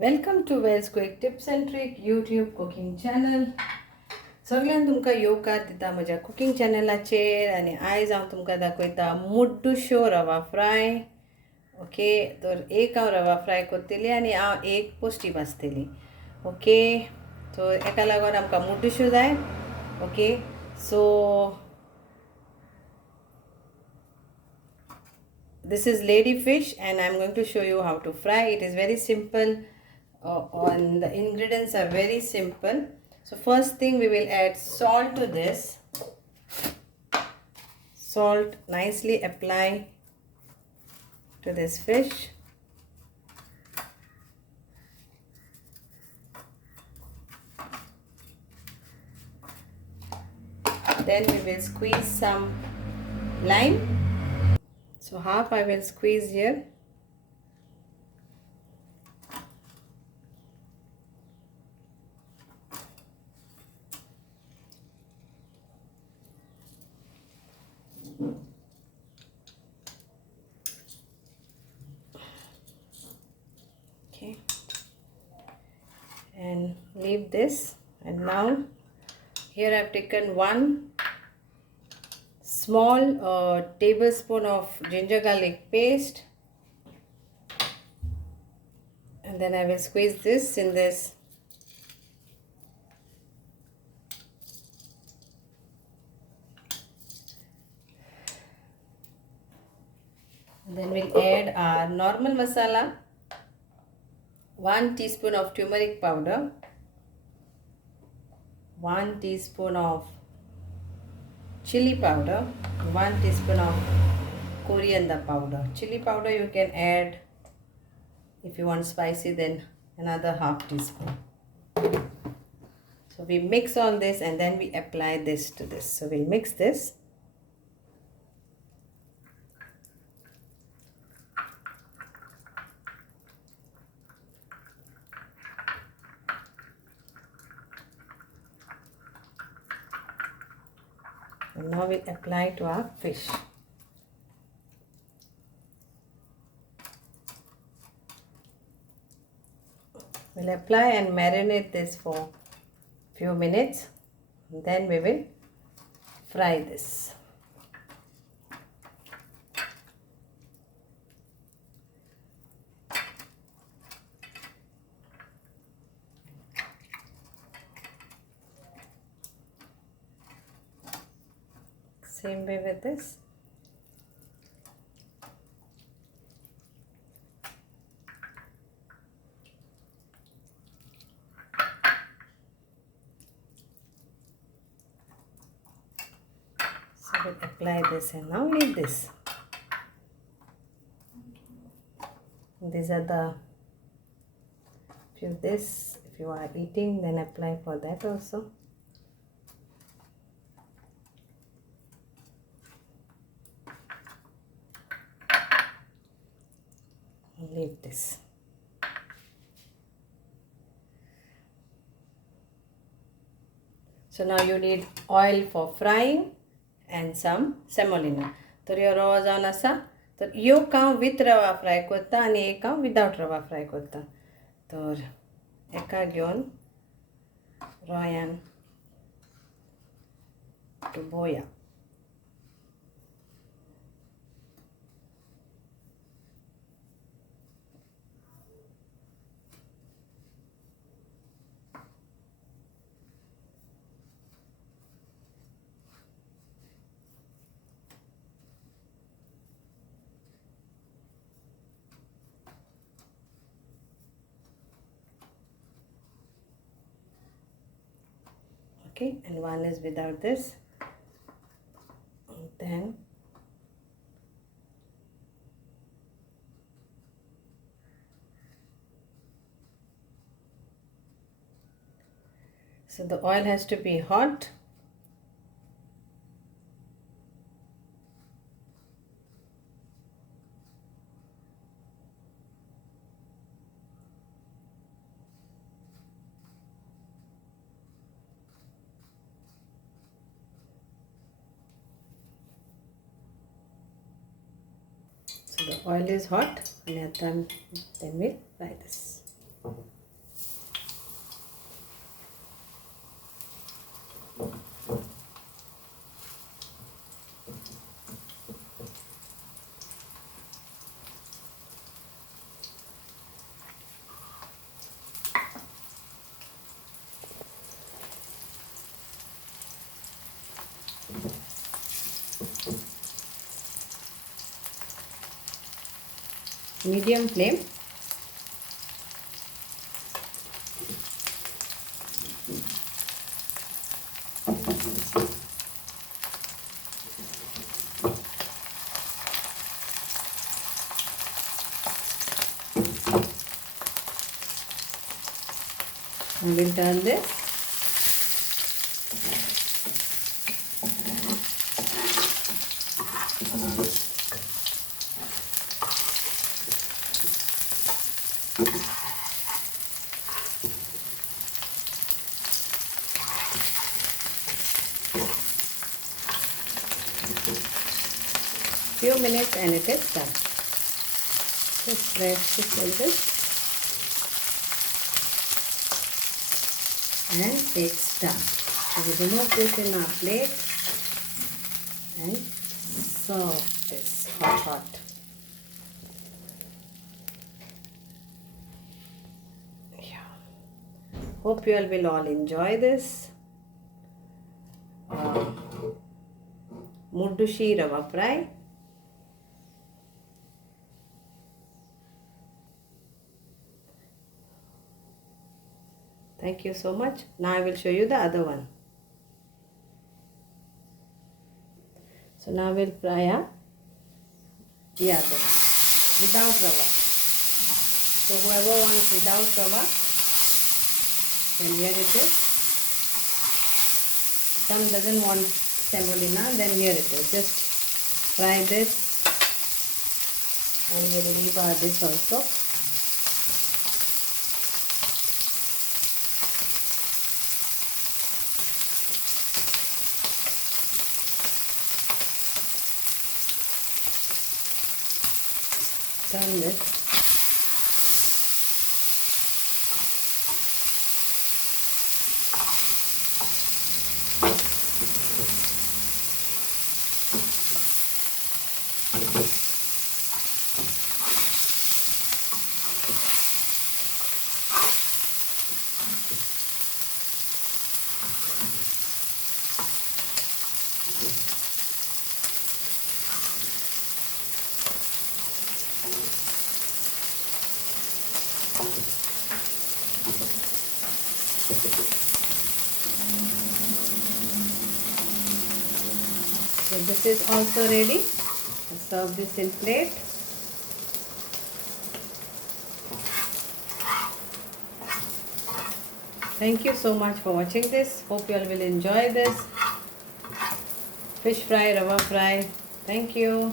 Welcome to Wells Quick Tips and Trick YouTube cooking channel. सगळ्यांक तुमकां येवकार दिता म्हज्या कुकिंग चॅनलाचेर आनी आयज हांव तुमकां दाखयता मुड्डुश्यो रवा फ्राय. ओके, तर एक हांव रवा फ्राय करतली आनी हांव एक पोस्टी भाजतली. ओके, सो एका लागून आमकां मुड्डुश्यो जाय. Okay, so this is lady fish and I'm going to show you how to fry. It is very simple. And the ingredients are very simple. So first thing, we will add salt to this. Salt nicely apply to this fish. Then we will squeeze some lime. So half I will squeeze here. Okay, and leave this. And now here I've taken one small tablespoon of ginger garlic paste, and then I will squeeze this in this. And then we'll add our normal masala, 1 teaspoon of turmeric powder, 1 teaspoon of chili powder, 1 teaspoon of coriander powder. Chili powder you can add if you want spicy, then another half teaspoon. So we mix all this and then we apply this to this. So we'll mix this. And now we'll apply to our fish. We'll apply and marinate this for few minutes. And then we will fry this. Same way with this. So we'll apply this and now leave this. These are the, if you are eating, then apply for that also. Leave this. So now you need oil for frying and some semolina. तर ह्यो रवा जावन आसा, तर एक हांव with रवा fry करता आनी एक हांव विदाउट रवा फ्राय करता. तर एका घेवन रव्यान डुबोवया. Okay, and one is without this. And then so the oil has to be hot. So the oil is hot and then we'll fry this. medium flame. I will turn this. Few minutes and it is done. Just press this like this and it's done. So we remove this in our plate and serve this hot. Yeah. Hope you all will all enjoy this. Muddoshi Rava fry. Thank you so much. Now I will show you the other one. So now we'll fry the other one without rava. So whoever wants without rava, then here it is. Some doesn't want semolina, then here it is. Just fry this and we'll leave this also. Turn this. So this is also ready. I'll serve this in plate. Thank you so much for watching this. Hope you all will enjoy this fish fry, rava fry. Thank you.